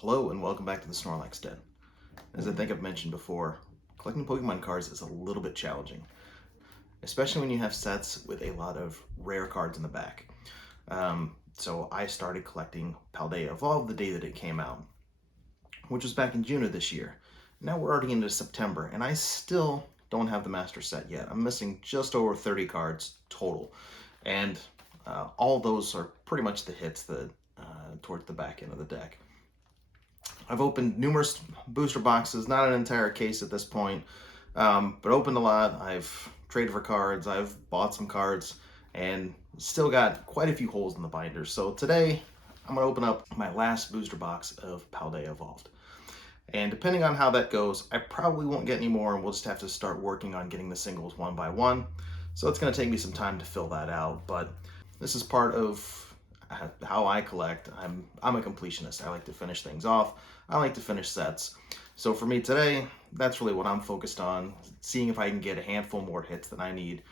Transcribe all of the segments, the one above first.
Hello and welcome back to the Snorlax Den. As I think I've mentioned before, collecting Pokemon cards is a little bit challenging, especially when you have sets with a lot of rare cards in the back. So I started collecting Paldea Evolved the day that it came out, which was back in June of this year. Now we're already into September, and I still don't have the master set yet. I'm missing just over 30 cards total, and all those are pretty much the hits that towards the back end of the deck. I've opened numerous booster boxes, not an entire case at this point, but opened a lot. I've traded for cards, I've bought some cards, and still got quite a few holes in the binders. So today, I'm going to open up my last booster box of Paldea Evolved. And depending on how that goes, I probably won't get any more, and we'll just have to start working on getting the singles one by one. So it's going to take me some time to fill that out, but this is part of how I collect. I'm a completionist. I like to finish things off. I like to finish sets. So for me today, that's really what I'm focused on, seeing if I can get a handful more hits than I need.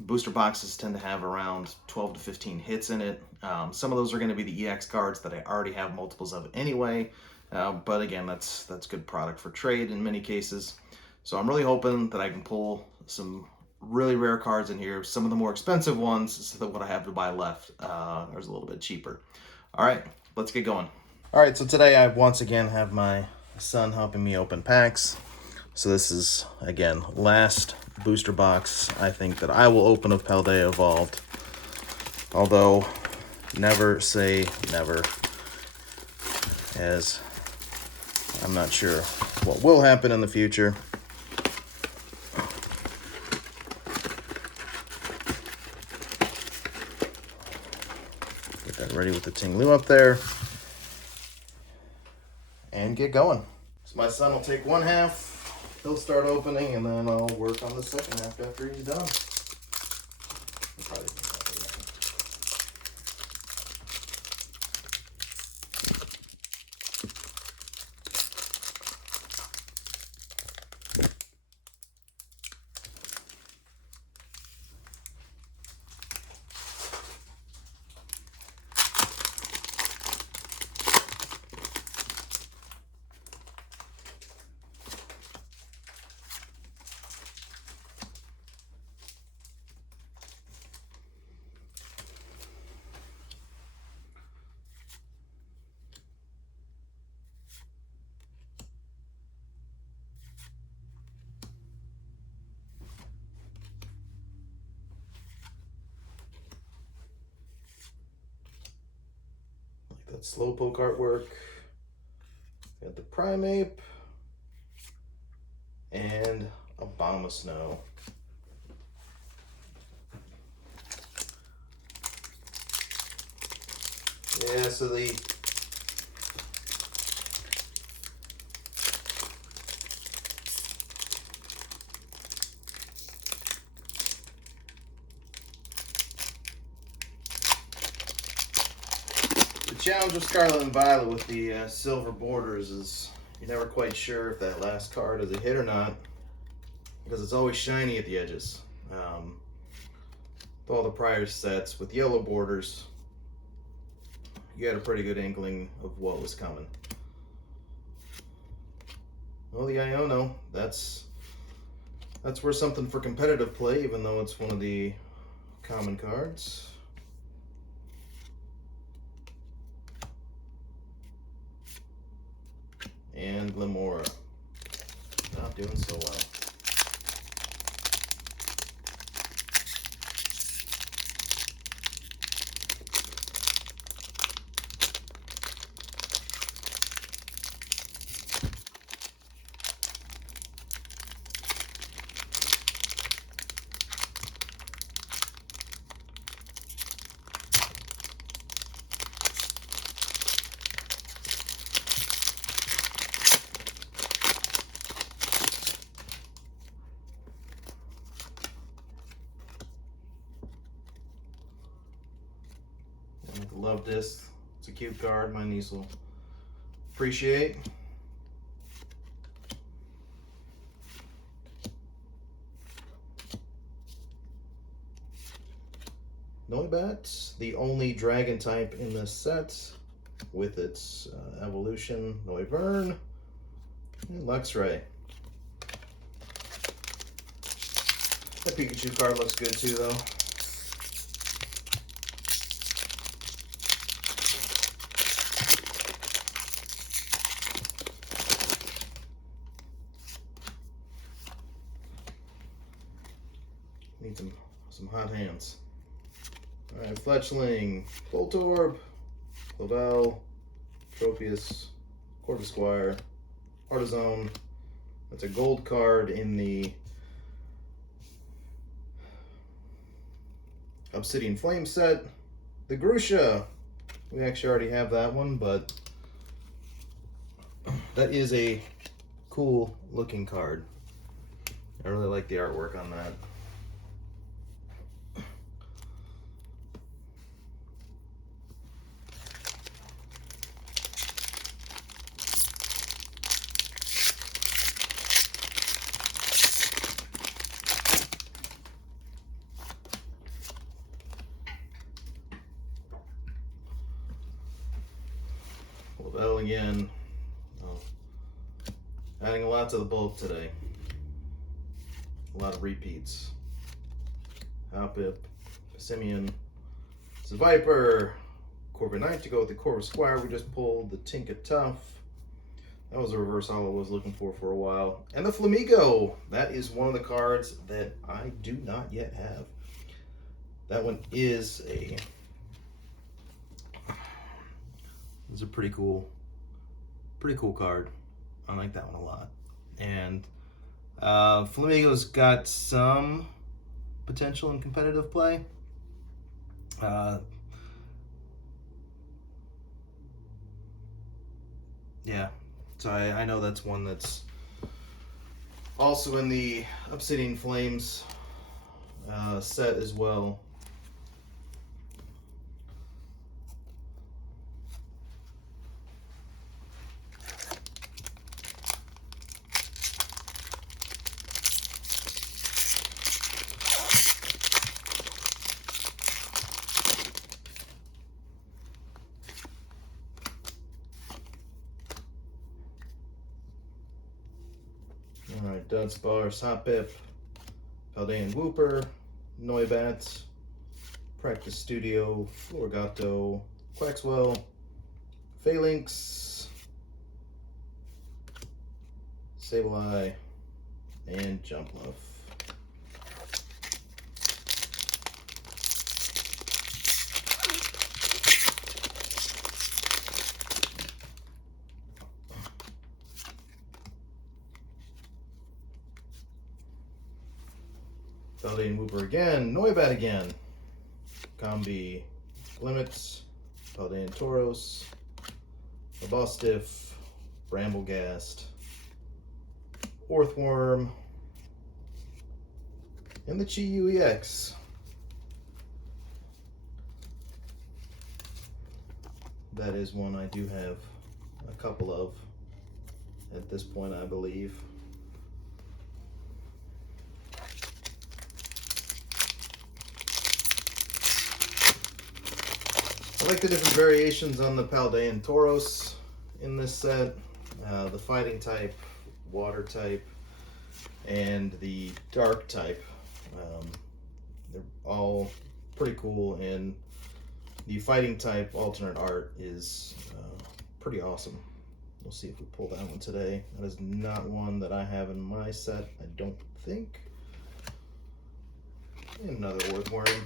Booster boxes tend to have around 12 to 15 hits in it. Some of those are going to be the EX cards that I already have multiples of anyway. But again, that's good product for trade in many cases. So I'm really hoping that I can pull some really rare cards in here. Some of the more expensive ones, so that what I have to buy left is a little bit cheaper. All right, let's get going. All right, so today I once again have my son helping me open packs. So this is, again, last booster box I think that I will open of Paldea Evolved. Although, never say never, as I'm not sure what will happen in the future. Get that ready with the Tinglu up there. And get going. So my son will take one half, he'll start opening, and then I'll work on the second half after he's done. That Slowpoke artwork. Got the Primeape and Obama Snow. Yeah, so the challenge with Scarlet and Violet with the silver borders is you're never quite sure if that last card is a hit or not, because it's always shiny at the edges. With all the prior sets with yellow borders, you had a pretty good inkling of what was coming. Well, the Iono, that's worth something for competitive play, even though it's one of the common cards. And Limora, not doing so well. Love this. It's a cute card. My niece will appreciate. Noibat, the only dragon type in this set. with its evolution, Noivern, and Luxray. That Pikachu card looks good too, though. Need some hot hands. All right, Fletchling, Voltorb, Clavel, Tropius, Corvisquire, Artizone. That's a gold card in the Obsidian Flame set. The Grusha, we actually already have that one, but that is a cool looking card. I really like the artwork on that. Clavel again. Oh, adding a lot to the bulk today. A lot of repeats. Hoppip, Simeon, Viper, Corviknight to go with the Corvisquire we just pulled, the Tinkatuff. That was a reverse holo I was looking for a while. And the Flamigo. That is one of the cards that I do not yet have. That one is a pretty cool card. I like that one a lot. And Flamigo's got some potential in competitive play. Yeah, so I know that's one that's also in the Obsidian Flames set as well. Alright, Dunsparce, Hoppip, Paldea Wooper, Noibat, Practice Studio, Florgato, Quaxwell, Phalanx, Sableye, and Jumpluff. Paldea Wooper again, Noibat again, Combi, Limits, Paldea Tauros, Mabostiff, Bramblegast, Orthworm, and the Chi-Yu EX. That is one I do have a couple of at this point, I believe. I like the different variations on the Paldea Tauros in this set. The fighting type, water type, and the dark type. They're all pretty cool, and the fighting type alternate art is pretty awesome. We'll see if we pull that one today. That is not one that I have in my set, I don't think. And another Orthworm.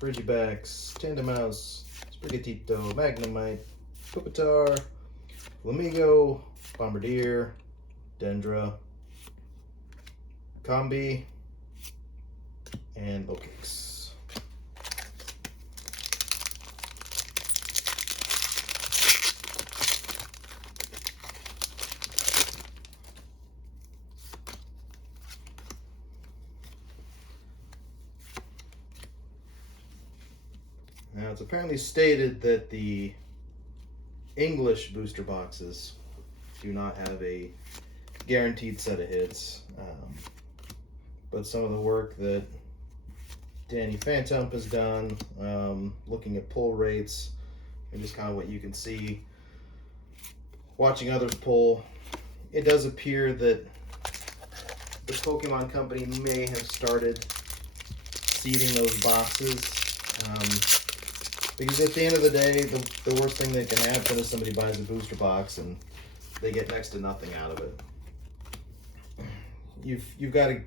Frigibax, Tandemaus, Sprigatito, Magnemite, Pupitar, Flamigo, Bombardier, Dendra, Combi, and Lokix. Now, it's apparently stated that the English booster boxes do not have a guaranteed set of hits, but some of the work that Danny Phantom has done, looking at pull rates, and just kind of what you can see watching others pull, it does appear that the Pokemon Company may have started seeding those boxes, because at the end of the day, the worst thing that can happen is somebody buys a booster box and they get next to nothing out of it. You've got to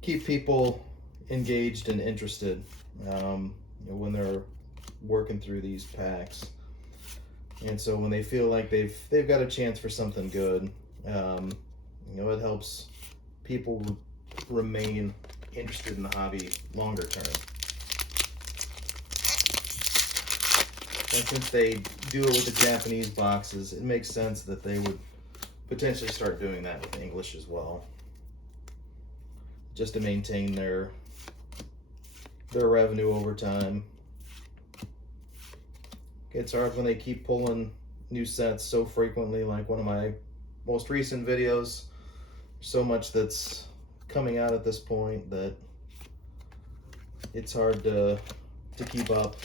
keep people engaged and interested, when they're working through these packs, and so when they feel like they've got a chance for something good, it helps people remain interested in the hobby longer term. And since they do it with the Japanese boxes, it makes sense that they would potentially start doing that with English as well, just to maintain their revenue over time. It's hard when they keep pulling new sets so frequently, like one of my most recent videos. So much that's coming out at this point that it's hard to keep up,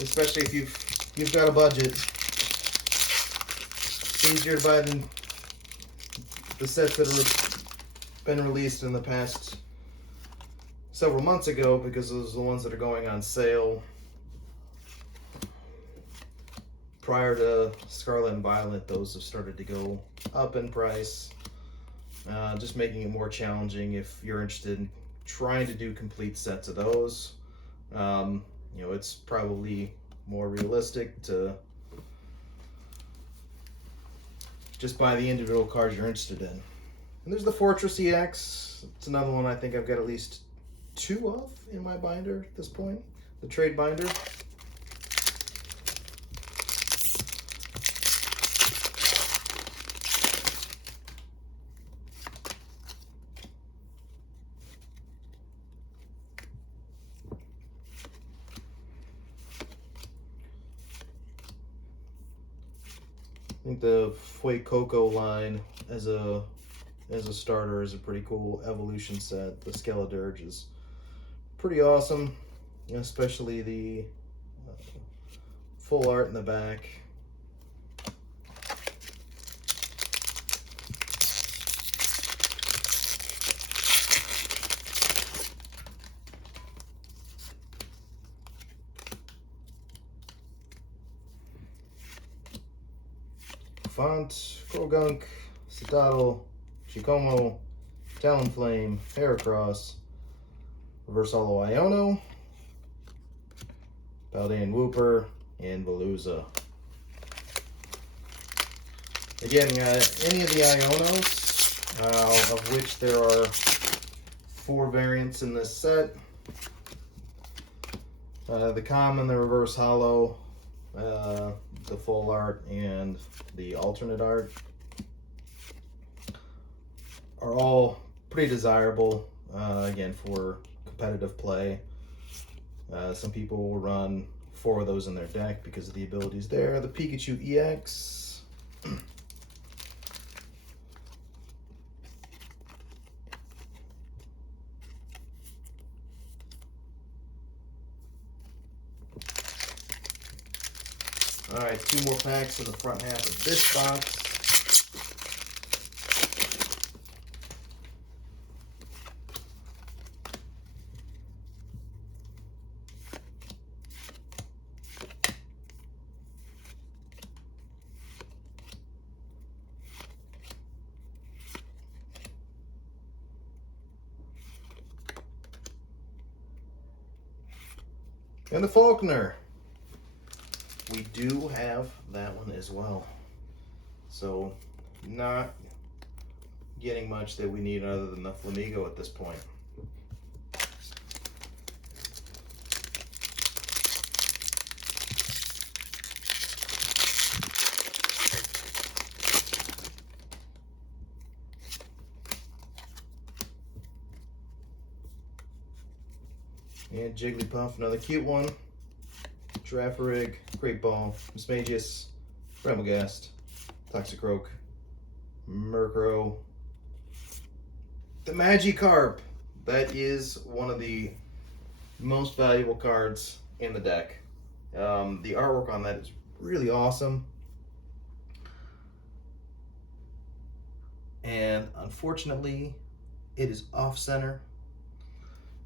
especially if you've got a budget. It's easier to buy the sets that have been released in the past several months ago, because those are the ones that are going on sale prior to Scarlet and Violet. Those have started to go up in price, just making it more challenging if you're interested in trying to do complete sets of those. It's probably more realistic to just buy the individual cards you're interested in. And there's the Fortress EX. It's another one I think I've got at least 2 of in my binder at this point, the trade binder. I think the Fuecoco line as a starter is a pretty cool evolution set. The Skeledirge is pretty awesome, especially the full art in the back. Font, Krogunk, Citadel, Shikomo, Talonflame, Heracross, Reverse Hollow Iono, Paldea Wooper, and Veluza. Again, any of the Ionos, of which there are 4 variants in this set. The common, the reverse hollow, the full art, and the alternate art are all pretty desirable, again, for competitive play. Some people will run 4 of those in their deck because of the abilities there. The Pikachu EX. Alright, 2 more packs in the front half of this box. And the Faulkner. We do have that one as well. So, not getting much that we need other than the Flamigo at this point. And Jigglypuff, another cute one. Girafarig, Great Ball, Mismagius, Remogast, Toxicroak, Murkrow, the Magikarp. That is one of the most valuable cards in the deck. The artwork on that is really awesome. And unfortunately, it is off center.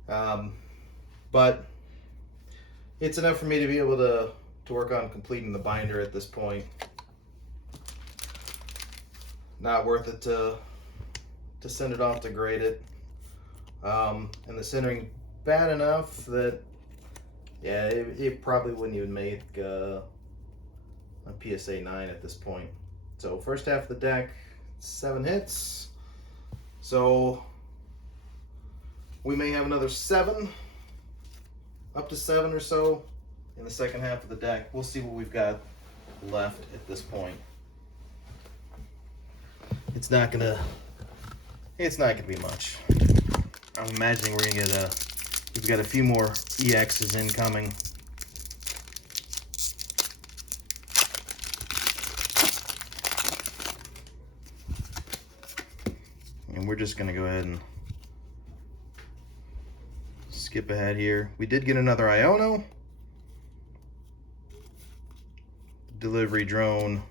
But it's enough for me to be able to work on completing the binder at this point. Not worth it to send it off to grade it. And the centering bad enough that, yeah, it probably wouldn't even make a PSA 9 at this point. So first half of the deck, 7 hits. So we may have another 7, up to 7 or so in the second half of the deck. We'll see what we've got left at this point. It's not gonna be much. I'm imagining we're gonna get we've got a few more EXs incoming. And we're just gonna go ahead and skip ahead here. We did get another Iono, delivery drone,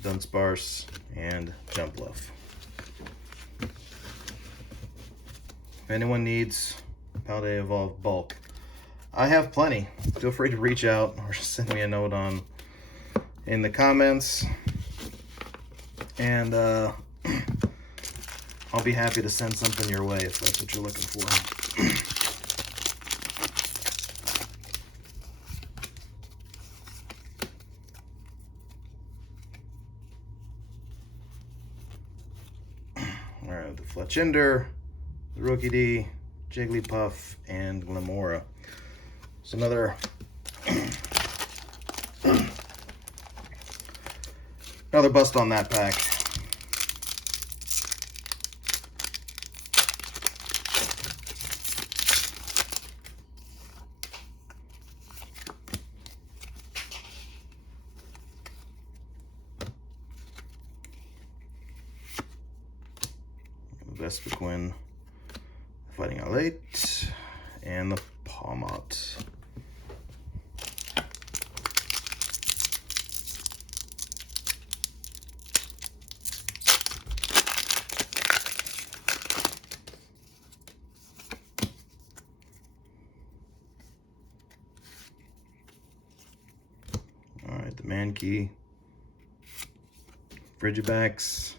Dunsparce, and Jumpluff. If anyone needs Paldea Evolved bulk, I have plenty. Feel free to reach out or send me a note in the comments, and I'll be happy to send something your way if that's what you're looking for. All right, the Fletchinder, the Rookie D, Jigglypuff, and Glamora. So another bust on that pack. Vespiquen, Fighting Alate, and the Palmot. Alright, the Mankey, Frigibax,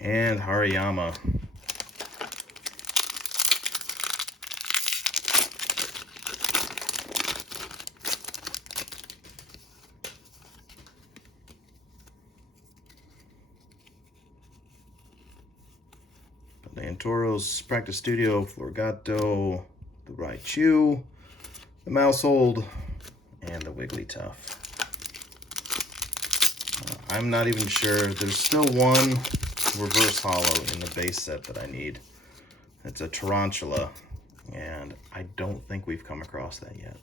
and Hariyama. Leontoros, Practice Studio, Florgato, the Raichu, the Mousehold, and the Wigglytuff. I'm not even sure. There's still one reverse hollow in the base set that I need. It's a Tarantula, and I don't think we've come across that yet.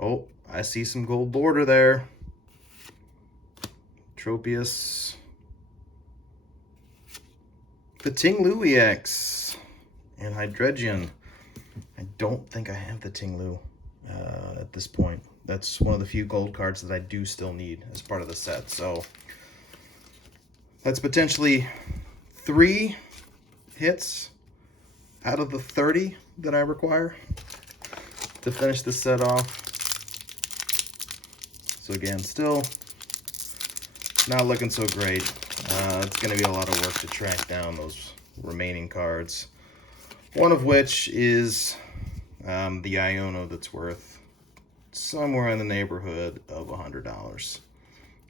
Oh, I see some gold border there. Tropius. The Tinglu EX and Hydreigon. I don't think I have the Tinglu at this point. That's one of the few gold cards that I do still need as part of the set. So that's potentially 3 hits out of the 30 that I require to finish this set off. So again, still not looking so great. It's going to be a lot of work to track down those remaining cards. One of which is the Iono that's worth somewhere in the neighborhood of $100 at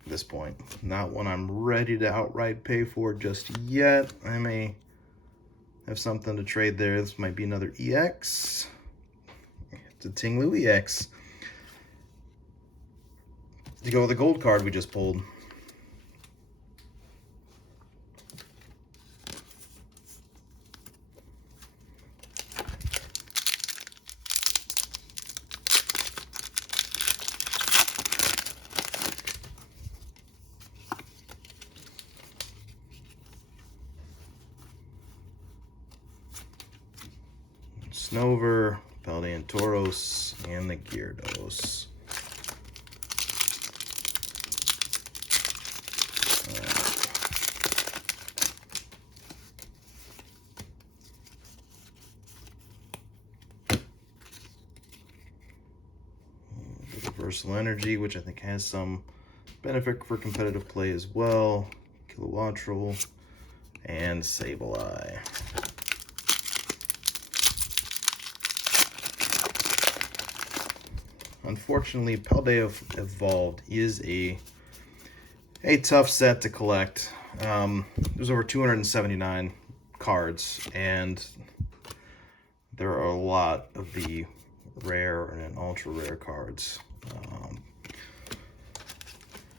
this point. Not one I'm ready to outright pay for just yet. I may have something to trade there. This might be another EX. It's a Tinglu EX. To go with the gold card we just pulled. Snover, Paldea Tauros, and the Gyarados. Versatile Energy, which I think has some benefit for competitive play as well. Kilowattrel and Sableye. Unfortunately, Paldea Evolved is a tough set to collect. There's over 279 cards, and there are a lot of the rare and ultra rare cards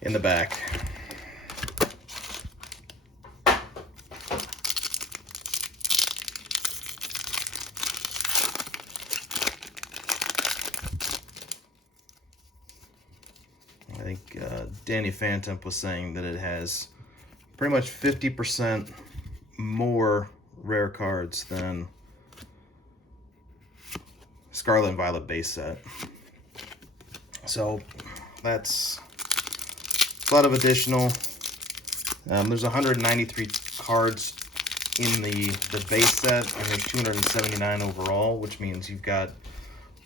in the back. I think Danny Phantom was saying that it has pretty much 50% more rare cards than Scarlet and Violet base set. So that's a lot of additional. There's 193 cards in the base set, and there's 279 overall, which means you've got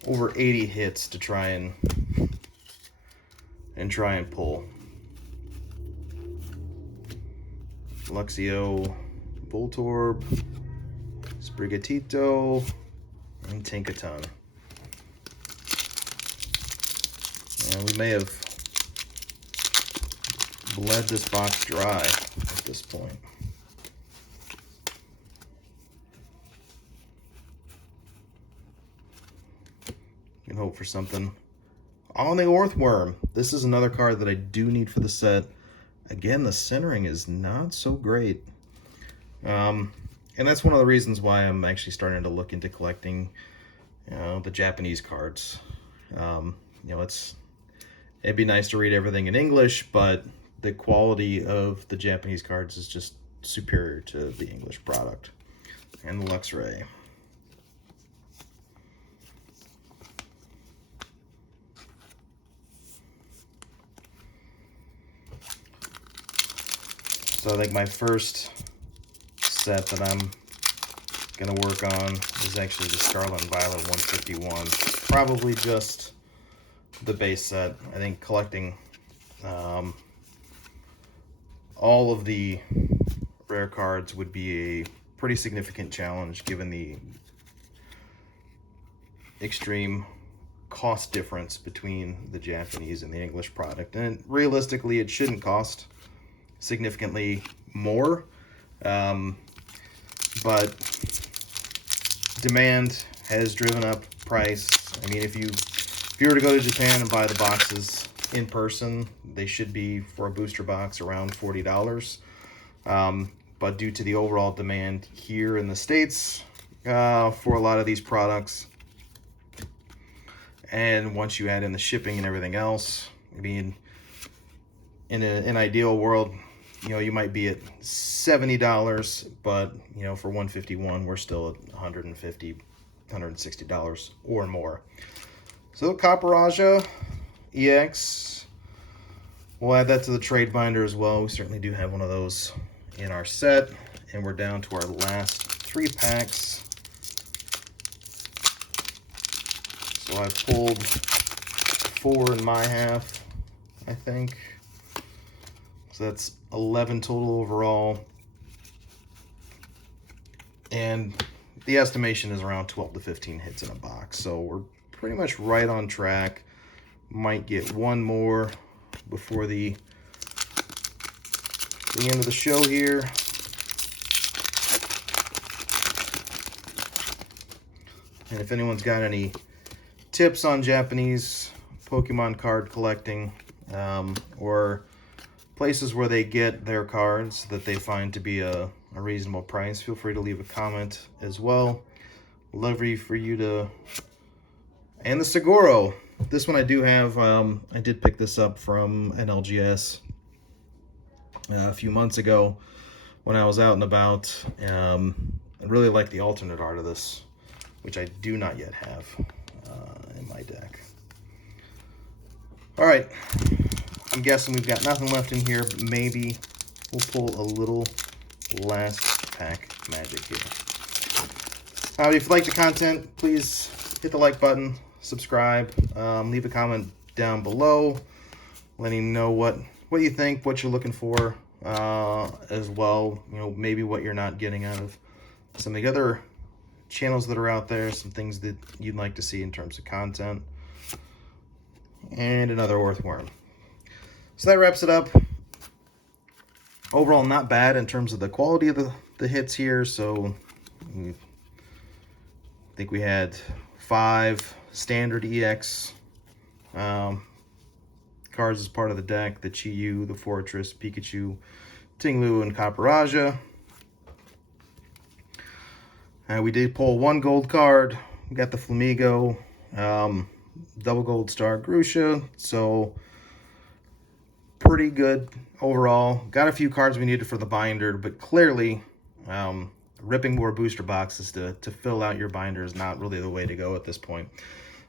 over 80 hits to try and pull. Luxio, Voltorb, Sprigatito, and Tinkaton. And we may have bled this box dry at this point. You can hope for something on the Earthworm. This is another card that I do need for the set. Again, the centering is not so great. And that's one of the reasons why I'm actually starting to look into collecting, the Japanese cards. It'd be nice to read everything in English, but the quality of the Japanese cards is just superior to the English product. And the Luxray. So I think my first set that I'm gonna work on is actually the Scarlet and Violet 151. Probably just the base set. I think collecting all of the rare cards would be a pretty significant challenge given the extreme cost difference between the Japanese and the English product. And realistically, it shouldn't cost significantly more, but demand has driven up price. I mean, if you were to go to Japan and buy the boxes in person, they should be, for a booster box, around $40. But due to the overall demand here in the States for a lot of these products, and once you add in the shipping and everything else, I mean, in an ideal world, you might be at $70, but for 151, we're still at $150, $160 or more. So Copper EX, we'll add that to the trade binder as well. We certainly do have one of those in our set, and we're down to our last 3 packs. So I pulled 4 in my half, I think. So that's 11 total overall. And the estimation is around 12 to 15 hits in a box. So we're pretty much right on track. Might get one more before the end of the show here. And if anyone's got any tips on Japanese Pokemon card collecting, or places where they get their cards that they find to be a reasonable price, feel free to leave a comment as well. Love for you to... And the Seguro. This one I do have. I did pick this up from an LGS a few months ago when I was out and about. I really like the alternate art of this which I do not yet have in my deck. All right, I'm guessing we've got nothing left in here, but maybe we'll pull a little last pack magic here. If you like the content, please hit the like button, subscribe, leave a comment down below, letting me know what you think, what you're looking for, as well, you know, maybe what you're not getting out of some of the other channels that are out there, some things that you'd like to see in terms of content, and another earthworm. So that wraps it up. Overall, not bad in terms of the quality of the hits here. So I think we had 5 standard EX cards as part of the deck: the Chi-Yu, the Fortress, Pikachu, Tinglu, and Caporaja. We did pull 1 gold card. We got the Flamigo, double gold star Grusha, so pretty good overall. Got a few cards we needed for the binder, but clearly ripping more booster boxes to fill out your binder is not really the way to go at this point.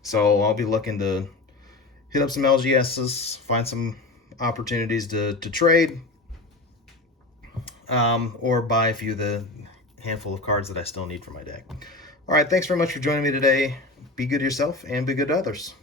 So I'll be looking to hit up some LGSs, find some opportunities to trade, or buy a few of the handful of cards that I still need for my deck. All right, thanks very much for joining me today. Be good to yourself and be good to others.